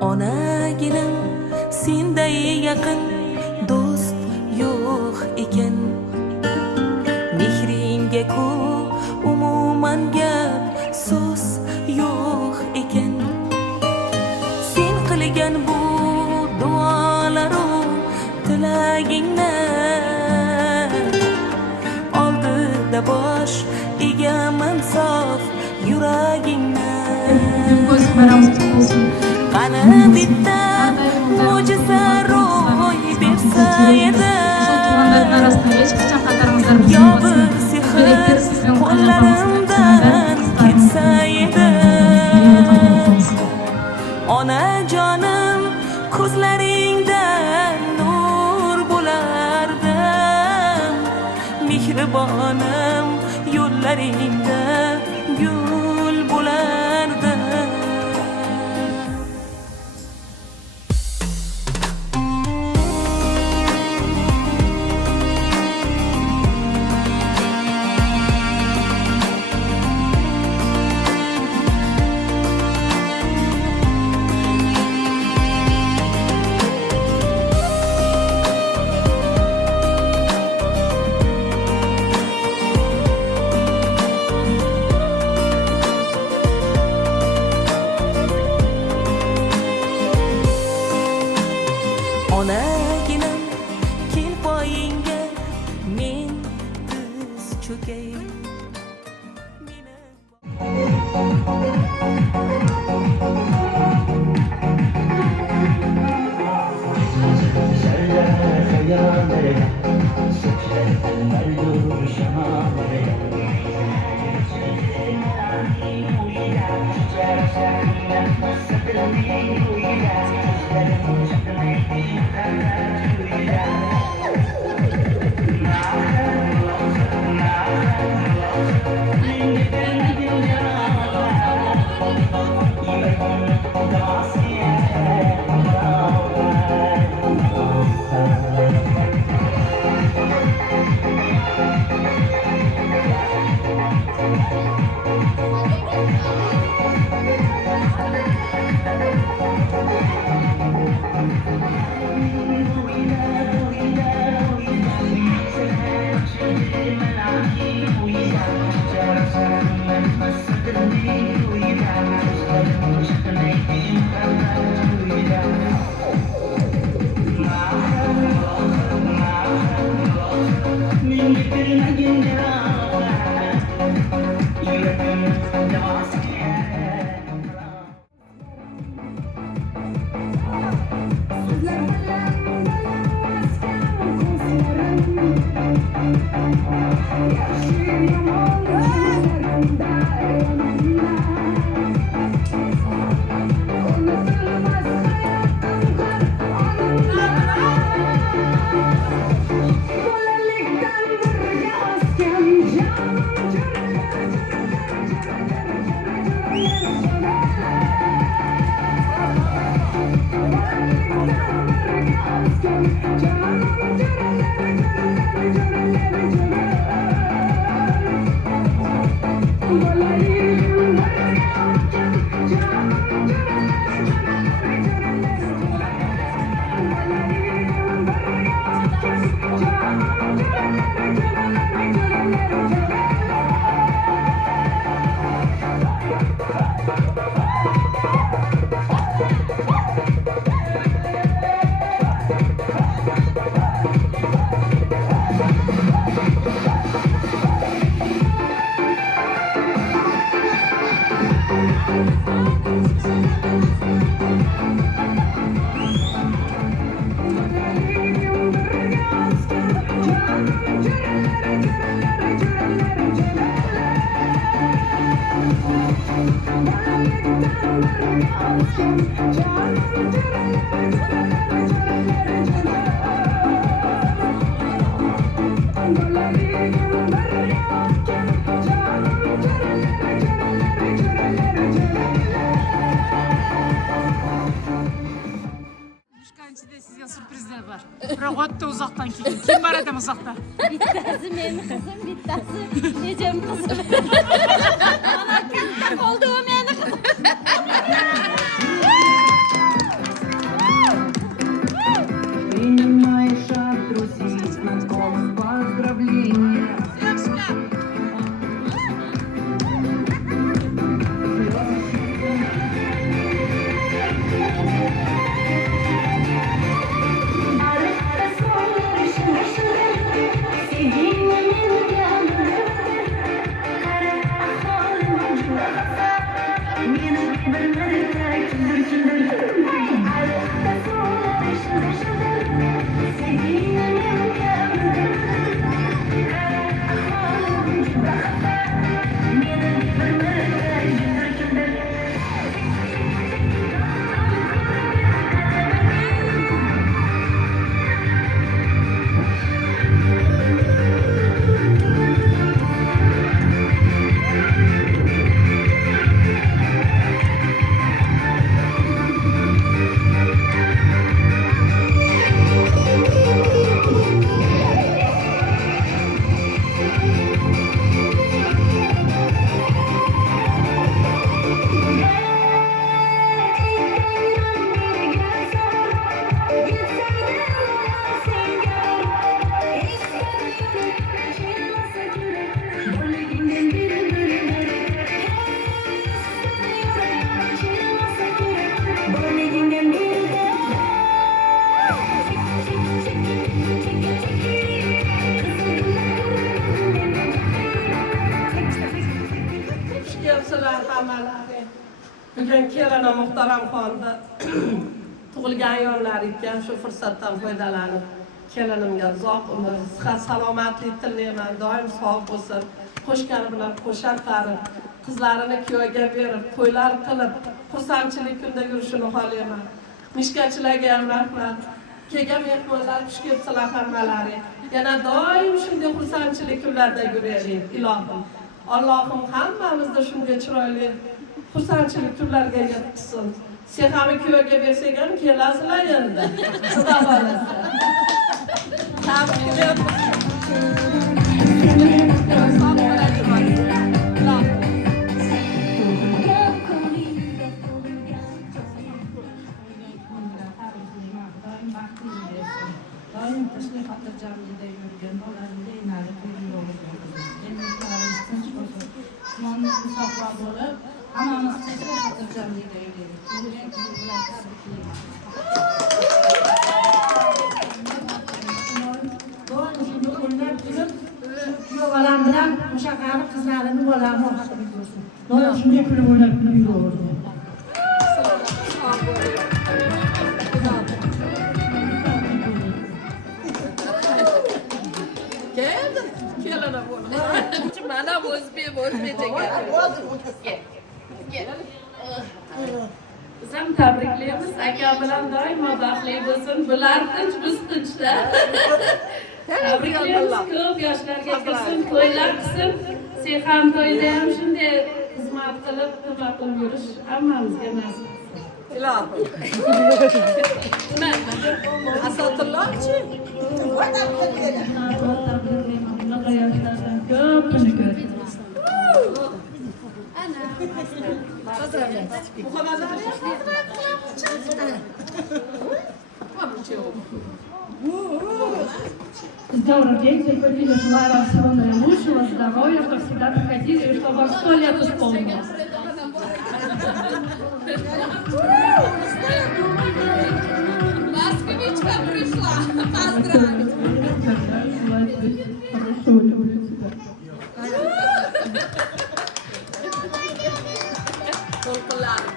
Onagilim senday yaqin do'st yo'q ekan. Mehringga ku umuman gap so'z yo'q ekan. Sen qilgan bu duolaru tilagingni oldida bosh egaman sof yuragingni. Qani bitta mo'jiza ro'y bersa edi, yo bir sehr qo'llarimdan ketsa edi. Onajonim ko'zlaringdan nur bo'lardim, mehribonim yo'llaringda gul bo'lardim. Onaginam kel poyingga men tiz cho'kay. Rogotta uzaktan kelgan. Kim bor edim uzakta? Bittasi meni qizim, bittasi nejam qizim. Ana katta bo'ldi u meni qizim. Kelsinlar hammalari. Bugun kelini Muhtaramxonni tug'ilgan yo'llari ekan, shu fursatdan foydalanib kelinimga uzoq umr, sihat, salomatlik tilayman. Doim sog' bo'lsin. Qo'shgani bilan qo'shar qarib, qizlarini kuyovga berib, to'ylar qilib, xursandchilik kunda yurishini xohlayman. Mishkachilarga ham rahmat. Kelgan mehmonlar xush kelibsizlar hammalari. Yana doim shunday xursandchilik kunlarda yuraylik, ilohim. Allohim hammamizni shunday chiroyli xursandchilik kunlarga yetkazsin. Sen ham kuyovga bersang ham kelasizlar endi. Xudo xolasa. Tabriklar. Doim tinchlik xotirjamlikda yurgan bolalarga nari yo'li endi tinch bo'lsin. Jismonimiz sog'lom bo'lib, hammamiz tinchlik xotirjamlikda yuraylik. Doim shunday o'ynab yurib, kuyovalar bilan o'sha qari qizlarini bolalarni orqasiga ko'rsin. Doim shunday kulib o'ynab yuraversin. Kelini bo'ldi. Mana o'zbekcha Biz ham tabriklaymiz. Aka bilan doimo baxtli bo'lsin. Bular tinch, biz tinchda. Tabriklaymiz. Ko'p yoshlarga kirsin, to'ylar qilsin. Sen ham to'yda ham shunday xizmat qilib, nima qilib yurish hammamizga nasib qilsin. Ilohim. Asatullohchi. Здорово, дети, побили, желаю вам всего наилучшего, здоровья, чтобы всегда приходили, и чтобы вам 100 лет исполнилось. Москвичка пришла поздравить. Хорошо люблю тебя. To'lqinlanib.